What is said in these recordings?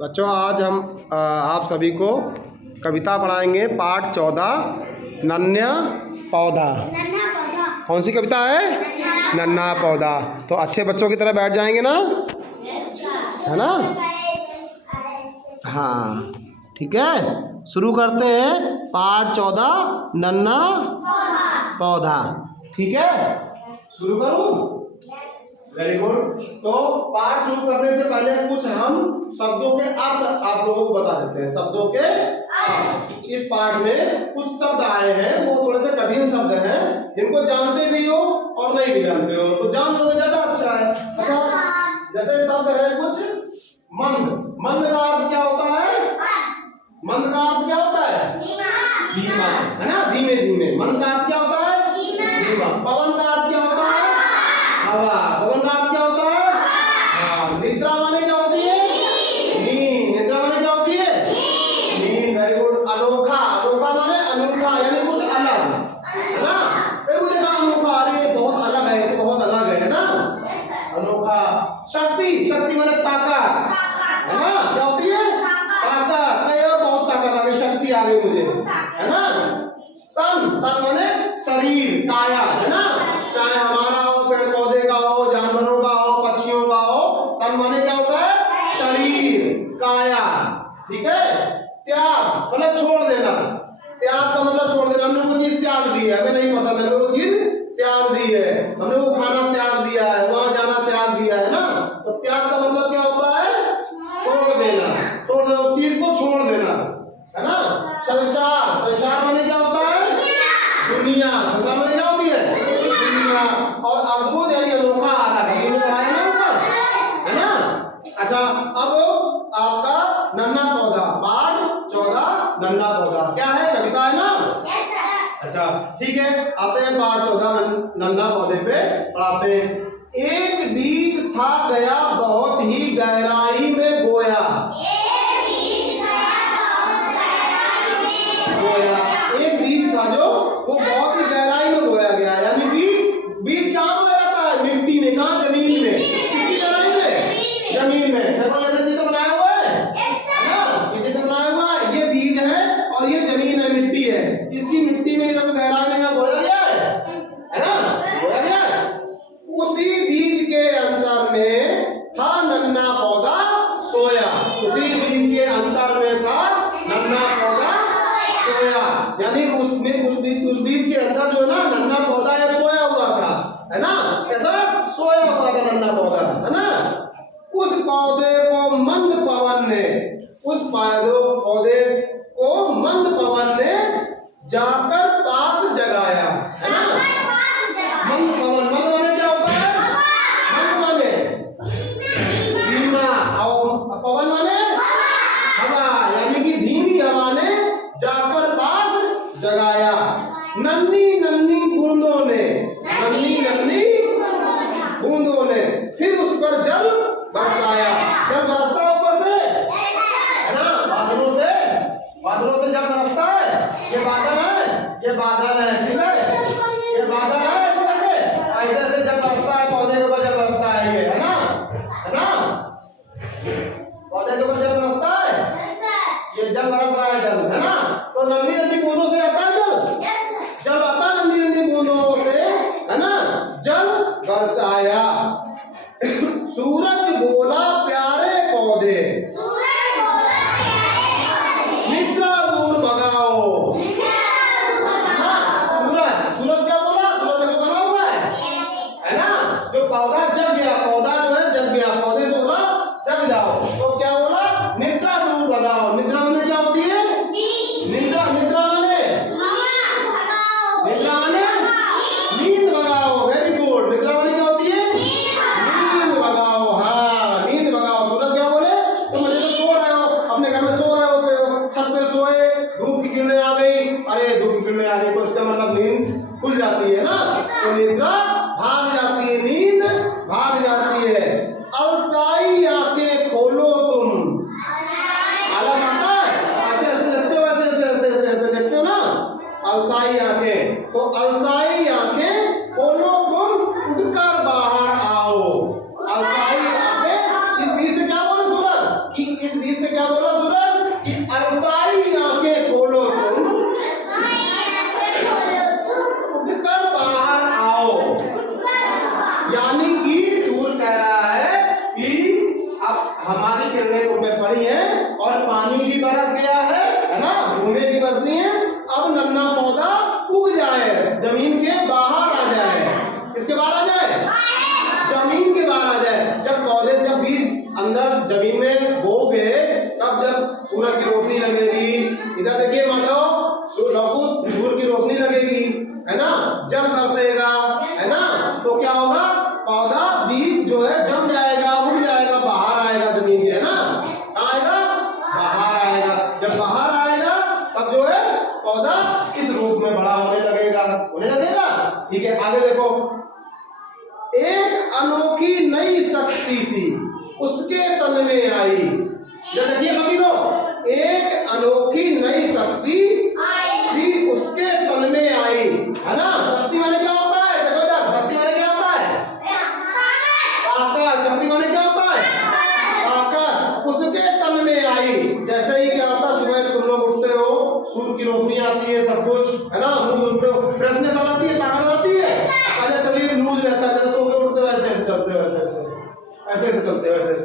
बच्चों आज हम आप सभी को कविता पढ़ाएंगे पाठ 14 नन्हा पौधा। कौन सी कविता है? नन्हा पौधा। तो अच्छे बच्चों की तरह बैठ जाएंगे ना, है ना? हाँ ठीक है, शुरू करते हैं। पाठ 14 नन्हा पौधा। ठीक है, शुरू करूं? Very good. तो पाठ शुरू करने से पहले कुछ हम शब्दों के अर्थ आप लोगों को बता देते हैं। शब्दों के अर्थ। इस पाठ में कुछ शब्द आए हैं, वो थोड़े से कठिन शब्द हैं, जिनको जानते भी हो और नहीं भी जानते हो तो जान लो ज्यादा अच्छा है। अच्छा, जैसे शब्द है कुछ मंद। मंद का अर्थ क्या होता है? मंद का अर्थ क्या होता है? धीमा, है ना? धीमे धीमे। मंद का अर्थ क्या होता है? धीमा। पवन का अर्थ क्या होता है? हवा। पवन का अर्थ क्या होता है? हाँ। निद्रा माने क्या होती है? नींद। निद्रा माने क्या होती है? नींद। Very good. अनोखा। अनोखा माने अनूठा, यानी कुछ अलग, है ना? फिर मुझे कहा अनोखा, अरे बहुत अलग है, तो बहुत अलग है ना? अनोखा। शक्ति। शक्ति माने ताकत, है ना? क्या होती है? ताकत। बहुत ताकत आ गई, शक्ति आ गई मुझे, है ना? तन। तन माने शरीर, काया, है ना? चाहे हमारा हो, पेड़ पौधे का हो, जानवरों का हो, पक्षियों का हो। तन माने क्या होता है? शरीर, काया। ठीक है। त्याग मतलब छोड़ देना। त्याग का मतलब छोड़ देना। हमने वो चीज त्याग दी है, हमें नहीं पसंद है, हमने वो चीज त्याग दी है, हमने वो खाना त्याग दिया है, वहां जाना त्याग दिया है ना? तो त्याग का मतलब क्या होता है? छोड़ देना। छोड़ देना, उस चीज को छोड़ देना, है ना? संसार। संसार माने क्या होता है? दुनिया। संसार माने क्या होती है? दुनिया। और अद्भुत यानी अनोखा आता है, ये पढ़ाया ना ऊपर, है ना? अच्छा, अब आपका नन्हा पौधा, पाठ 14 नन्हा पौधा क्या है? कविता है ना? अच्छा ठीक है, आते हैं पाठ 14 नन्हा पौधे पे, पढ़ाते हैं। एक बीज था गया बहुत ही गहराई में गोया। गोया। एक बीज था जो वो बहुत ही गहराई में बोया गया, यानी कि बीज कहाँ बोया जाता है? मिट्टी में। कहाँ? जमीन में। किसकी गहराई में? जमीन में। देखो ये चित्र बनाया हुआ है ना? ये चित्र बनाया हुआ है, ये बीज है और ये जमीन है, मिट्टी है। इसकी मिट्टी में जब गहराई में यहाँ बोया गया है ना? बोया गया है। उसी बीज के अंदर में था नन्हा पौधा सोया। उसी बीज के अंदर में था नन्हा पौधा सोया, यानी उस बीज के अंदर जो है ना नन्हा पौधा ये सोया हुआ था, है ना? कैसा? सोया हुआ था नन्हा पौधा, है ना? उस पौधे को मंद पवन ने, उस पौधे को मंद पवन ने जाकर पास जगाया, है ना? मंद पवन। मंद माने क्या होता है? मंद माने धीमा, और पवन माने हवा, यानी कि धीमी हवा ने जाकर पास जगाया। नन्ही नन्ही बूंदों ने, नन्ही नन्ही बूंदों ने फिर उस पर जल बरसाया। जल बरसता है ऊपर से, है ना? बादलों से, बादलों से जल बरसता है। ये बादल है, ये बादल है, ठीक है? ये बादल है, ऐसे करके ऐसे ऐसे जल बरसता है, पौधे के ऊपर जल बरसता है, ये है ना? है ना? पौधे के ऊपर जल बरसता है, ये जल बरस रहा है, जल, है ना? तो नन्ही नन्ही बूंदों से आता है जल, जल आता है नन्ही नन्ही बूंदों से, है ना? जल बरसाया। सूरज बोला प्यारे पौधे, निद्रा दूर भगाओ। सूरज, सूरज क्या बोला? सूरज को बना हुआ है ना? जो पौधा जग गया, पौधा जो है जग गया, पौधे से बोला जग जाओ, तो क्या बोला? निद्रा दूर भगाओ। निद्रा माने क्या होती है? निद्रा। निद्रा माने निद्रा माने नींद भगाओ। Very good. निद्रा माने क्या होती है? नींद भगाओ। हाँ, नींद भगाओ। सूरज क्या बोले? तुम मजे से सो रहे हो, अपने घर में सो रहे हो, छत पे सोए, धूप की किरणें आ गई, अरे धूप की किरणें आ गई तो इसका मतलब नींद खुल जाती है ना? तो निद्रा भाग जाती है, नींद भाग जाती है। अलसाई आंखें खोलो तुम। आलस आता है, ऐसे ऐसे देखते हो, ऐसे ऐसे ऐसे ऐसे देखते हो ना? अलसाई आंखें, तो अलसाई आंखें खोलो तुम, उठकर बाहर आओ। अलसाई आंखें, इस बीज से क्या बोले सूरज? कि इस बीज तीर से क्या बोला सूरज कि अरसाई आंखें खोलो तुम, उठकर बाहर आओ। यानी कि सूर्य कह रहा है कि अब हमारी किरणें तुम पे पड़ी हैं और पानी भी बरस गया है ना, बूंदें भी बरसी हैं। अब नन्हा पौधा उग जाए, जमीन के बाहर आ जाए। किसके बाहर आ जाए? जमीन के बाहर आ जाए। जब पौधे, जब बीज अंदर जमीन में बोगे, तब जब सूरज की रोशनी लगेगी, इधर देखिए माधव, सूर्य की रोशनी लगेगी, है ना, जल बरसेगा, है ना, तो क्या होगा? पौधा, बीज जो है जम जाएगा, उग जाएगा, बाहर आएगा जमीन के, है ना। कहाँ आएगा? बाहर आएगा। जब बाहर आएगा तब जो है पौधा इस रूप में बड़ा होने लगेगा, ठीक है। आगे देखो, एक अनोखी नई शक्ति सी उसके तन में आई। देखिए कभी लोग, एक अनोखी नई शक्ति थी उसके तन में आई, है ना। शक्ति माने क्या होता है? देखो इधर, शक्ति माने क्या होता है? ताकत। शक्ति माने क्या होता है? ताकत। उसके तन में आई। जैसे ही क्या होता है, सुबह तुम लोग उठते हो, सूर्य की रोशनी आती है, सब कुछ, है ना, मुंह धुलते हो, फ्रेशनेस आती है, ताकत आती है। पहले शरीर लूज रहता है, जैसे सो के उठते हो ऐसे चलते हो, ऐसे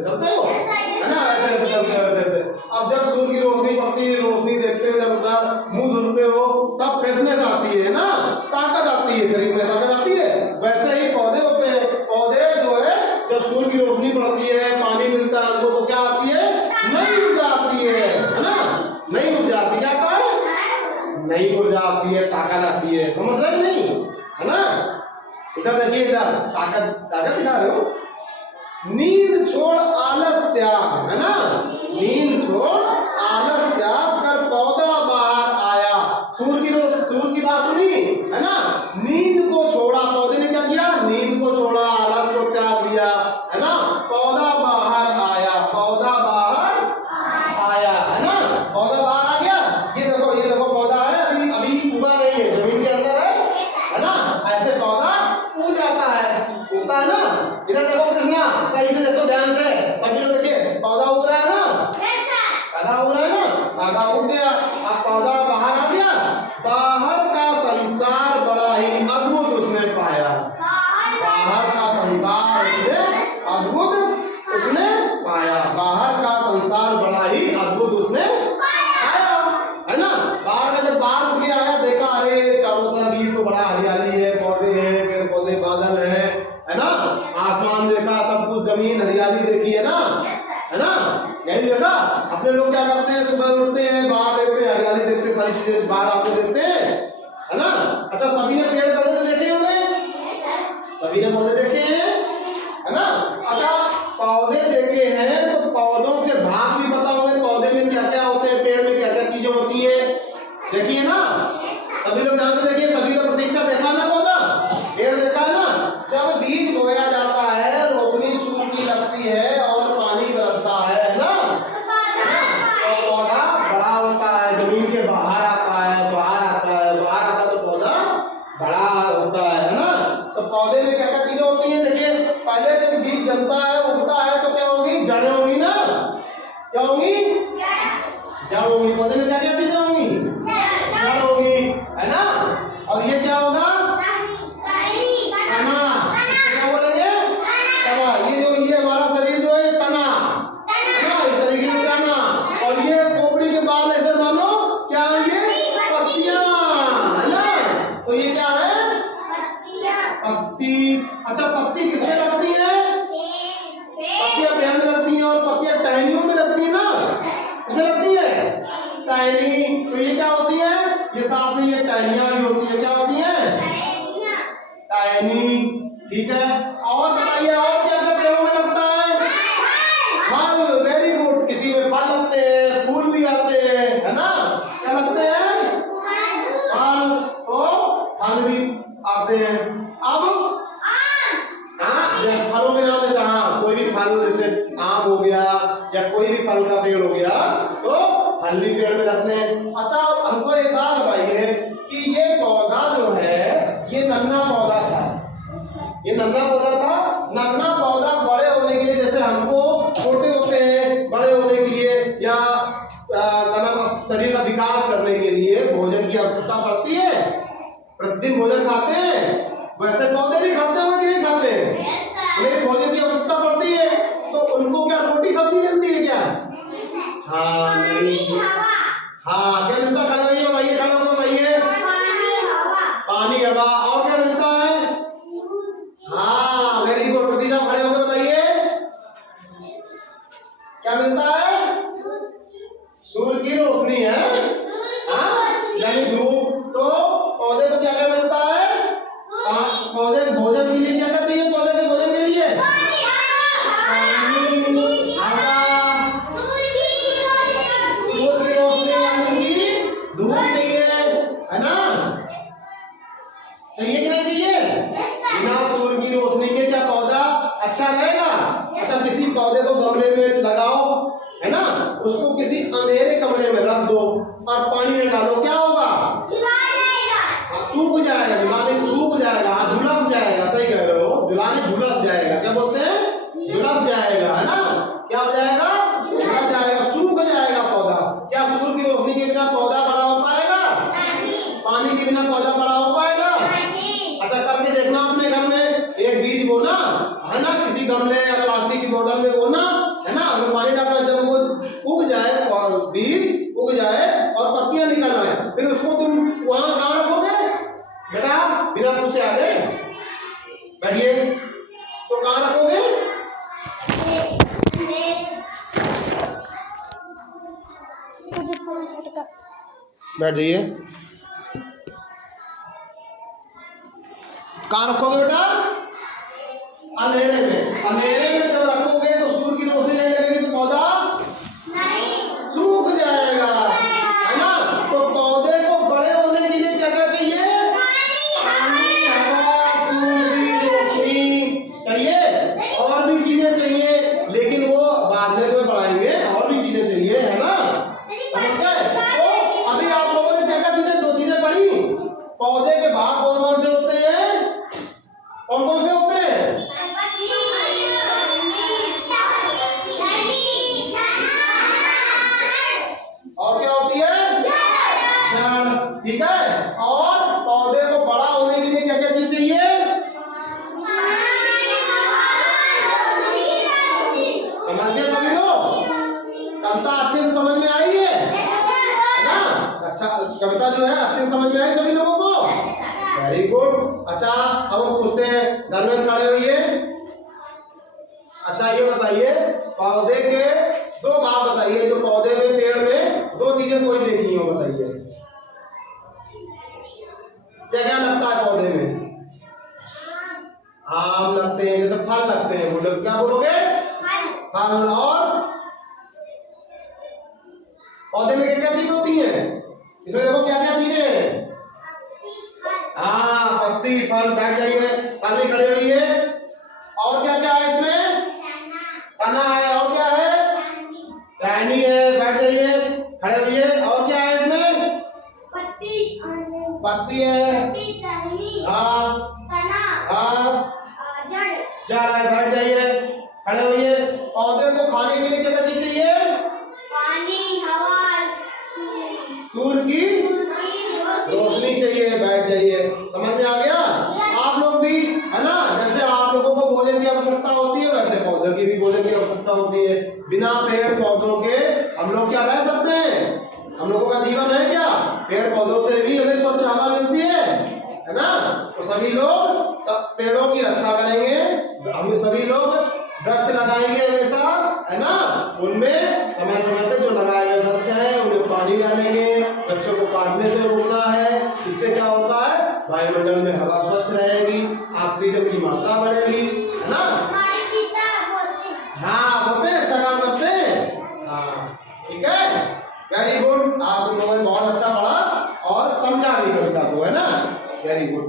चलते हो, है ना, ऐसे चलते हो, ऐसे। अब जब सूर्य की रोशनी पड़ती है, रोशनी देखते हो, जब उधर मुंह धुलते हो, तब फ्रेशनेस आती है ना, ताकत आती है, शरीर में ताकत आती है। वैसे ही पौधे होते हैं, पौधे जो है जब सूर्य की रोशनी पड़ती है, पानी मिलता है उनको, तो क्या आती है? नई ऊर्जा आती है ना, नई ऊर्जा आती है। क्या आता है? नई ऊर्जा आती है, ताकत आती है। समझ रहे नहीं, है ना। इधर देखिए, इधर ताकत दिखा रहे हो। नींद छोड़ आलस त्याग, है ना, नींद छोड़ आलस त्याग कर पौधा बाहर आया। सूर्य की बात सुनी, है ना। नींद को छोड़ा, पौधे ने क्या किया? नींद को छोड़ा, आलस को त्याग दिया, है ना। पौधा बाहर आया, पौधा बाहर आया, है ना, पौधा बाहर आ गया। ये देखो पौधा है, अभी उगा नहीं है, जमीन के अंदर है ना। ऐसे पौधा उग जाता है, उगता है ना। इधर देखो कृष्णा, सही से देखो, ध्यान से सभी लोग देखिए, पौधा उग रहा है ना, पौधा उग रहा है ना, पौधा उग गया। अब पौधा बाहर आ गया, बाहर का संसार बड़ा ही अद्भुत उसने पाया। बाहर का संसार उसने अद्भुत उसने पाया, बाहर का संसार बड़ा ही अद्भुत उसने पाया, है ना। बाहर का जब बाहर उठ के आया, देखा अरे चारों तरफ ये तो बड़ा हरियाली है, पौधे हैं, पेड़ पौधे, बादल है ना, आसमान देखा, सब कुछ, जमीन, हरियाली देखी, है ना, यही देखा। अपने लोग क्या करते हैं, सुबह उठते हैं, बाहर देखते हैं, हरियाली देखते हैं, सारी चीजें बाहर आते देखते हैं, है ना। अच्छा, सभी ने पेड़ पौधे तो देखे होंगे, सभी ने पौधे देखे हैं, है ना। अच्छा, पौधे देखे हैं तो पौधों के भाग भी पता होंगे, पौधे में क्या क्या होते हैं, पेड़ में क्या क्या चीजें होती है, देखिए ना। सभी लोग ध्यान से देखिए, सभी का प्रतीक्षा देखा ना, पौधा, पेड़ देखा है ना। जब बीज बोया जाता है, रोशनी सूर्य की लगती है और पानी बरसता है ना, तो पौधा बड़ा होता है, जमीन के बाहर आता है, बाहर आता है तो पौधा बड़ा होता है ना। तो पौधे में क्या क्या चीजें होती हैं, देखिए, पहले जब बीज जमता है, उगता है, तो क्या होगी? जड़ें होंगी ना, क्या होंगी? जड़ होगी। पौधे में क्या क्या चीजें होंगी? जड़ होगी, है ना। और ये क्या होगा? तना। क्या बोलेंगे? तना। ये हमारा शरीर जो है, तना, है ना, इस तरीके से तना। और ये खोपड़ी के बाल ऐसे मानो, क्या है ये? पत्तियां, है ना। तो ये क्या है? पत्ती। अच्छा, पत्ती किसमें लगती है? पत्तियां पेड़ में लगती हैं, और पत्तियां टहनियों में लगती है ना, इसमें लगती है टहनी। तो ये क्या होती है? ये साथ में ये टहनियां भी होती है, क्या होती है? टहनी, ठीक है। और बताइए, और क्या क्या पेड़ों में लगता है? फल। Very good. किसी में फल लगते हैं, फूल भी आते हैं, है ना। क्या लगते हैं? फल। तो फल भी आते हैं। अब फलों के नाम जैसे, हाँ, कोई भी फल, जैसे आम हो गया या कोई भी फल का पेड़ हो गया, तो फल भी पेड़ में लगते हैं। अच्छा, हमको एक बात बताइए कि ये पौधा जो है, ये नन्हा पौधा था, ये नन्हा पौधा था। नन्हा पौधा बड़े होने के लिए, जैसे हमको छोटे होते हैं, बड़े होने के लिए की आवश्यकता पड़ती है, प्रतिदिन भोजन खाते हैं, वैसे पौधे भी खाते हैं कि नहीं खाते हैं? उन्हें भोजन की आवश्यकता पड़ती है, तो उनको क्या रोटी सब्जी मिलती है क्या? हाँ नहीं, हाँ क्या मिलता है? खड़े होइए बताइए, खड़े होकर बताइए। पानी हवा, और क्या मिलता है? हाँ वेरी गुड, प्रतीक्षा खड़े होकर बताइए क्या मिलता है? सूर्य की रोशनी है, यानी धूप। तो पौधे को क्या क्या मिलता है? पौधे भोजन के लिए क्या क्या चाहिए? पौधे के भोजन के लिए पानी, हवा, सूर्य की रोशनी यानी कि धूप चाहिए, है ना? चाहिए कि नहीं चाहिए? बिना सूर्य की रोशनी के क्या पौधा अच्छा रहेगा? अच्छा किसी पौधे को गमले में लगाओ, है ना, उसको किसी अंधेरे कमरे में रख दो और पानी में डालो, क्या होगा? सूख जाएगा, झुलाने सूख जाएगा, झुलस जाएगा। सही कह रहे हो, झुलाने झुलस जाएगा। क्या बोलते हैं? झुलस जाएगा, है ना? क्या हो जाएगा? झुलस जाएगा, सूख जाएगा पौधा। क्या सूर्य की रोशनी के बिना पौधा बड़ा हो पाएगा? पानी के बिना पौधा बड़ा हो पाएगा? अच्छा करके देखना अपने घर में, एक बीज बोना, है ना, किसी गमले या प्लास्टिक की बोतल में बोना, है ना, उसमें पानी डालना, जब वो उग जाए और बीज उग जाए और पत्तियां निकल आए, फिर उसको तुम वहां कहाँ रखोगे बेटा? बिना पूछे आगे बैठिए, तो कहाँ रखोगे? बैठ जाइए। कहाँ रखोगे बेटा? अंधेरे में। अंधेरे में जब रखोगे तो सूर्य की रोशनी नहीं लगेगी तो पौधा सूख जाएगा, है ना? तो पौधे को बड़े होने के लिए क्या क्या चाहिए? पानी, हवा, सूर्य की रोशनी चाहिए, और भी चीजें चाहिए, लेकिन वो बाद में तो पढ़ाएंगे। और भी चीजें चाहिए, है ना? समझ गए? तो अभी आप लोगों ने क्या क्या चीजें, दो चीजें पढ़ी। पौधे के भाग कौन कौन से होते हैं? कौन कौन से होते हैं? और क्या होती है? जड़। ठीक है। और पौधे को बड़ा होने के लिए क्या क्या चीज चाहिए? समझ गए सभी लोग? कविता अच्छे से समझ में आई है ना? अच्छा कविता जो है अच्छे से समझ में आई सभी लोगों को? Very good. अच्छा अब हम पूछते हैं, धर्मेंद्र खड़े होइए। अच्छा ये बताइए, पौधे के दो भाग बताइए, जो पौधे में पेड़ में दो चीजें कोई देखी हो, बताइए क्या क्या लगता है पौधे में? आम लगते हैं, जैसे फल लगते हैं, बोलो क्या बोलोगे? फल। और पौधे में क्या क्या चीज होती है? इसमें देखो क्या क्या चीजें हैं? हाँ पत्ती, फल। बैठ जाइए, सामने खड़े होइए। और क्या क्या है इसमें? तना है, और क्या है? टहनी है। बैठ जाइए, खड़े होइए। और क्या है इसमें? पत्ती है, हाँ, हाँ, जड़ है। बैठ जाइए, खड़े होइए। पौधे को खाने के लिए क्या चीज चाहिए? पानी, हवा, सूर्य की रोशनी चाहिए। बैठ जाइए, समझ में आ गया? आप लोग भी, है ना, जैसे आप लोगों को भोजन की आवश्यकता होती है, वैसे पौधों की भी भोजन की आवश्यकता होती है। बिना पेड़ पौधों के हम लोग क्या रह सकते हैं? हम लोगों का जीवन है क्या? पेड़ पौधों से भी हमें स्वच्छ हवा मिलती है ना? तो सभी लोग पेड़ों की रक्षा करेंगे, हम सभी लोग वृक्ष लगाएंगे हमेशा, है ना? उनमें समय समय पे जो लगाए गए वृक्ष है उन्हें पानी डालेंगे, वृक्षों को काटने से रोकना है। इससे क्या होता है? वायुमंडल में हवा स्वच्छ रहेगी, ऑक्सीजन की मात्रा बढ़ेगी, है ना? हाँ बोलते हैं, अच्छा काम करते हैं। हाँ ठीक है, वेरी गुड। आप लोगों ने बहुत अच्छा पढ़ा और समझा भी कविता को, है ना? Very good.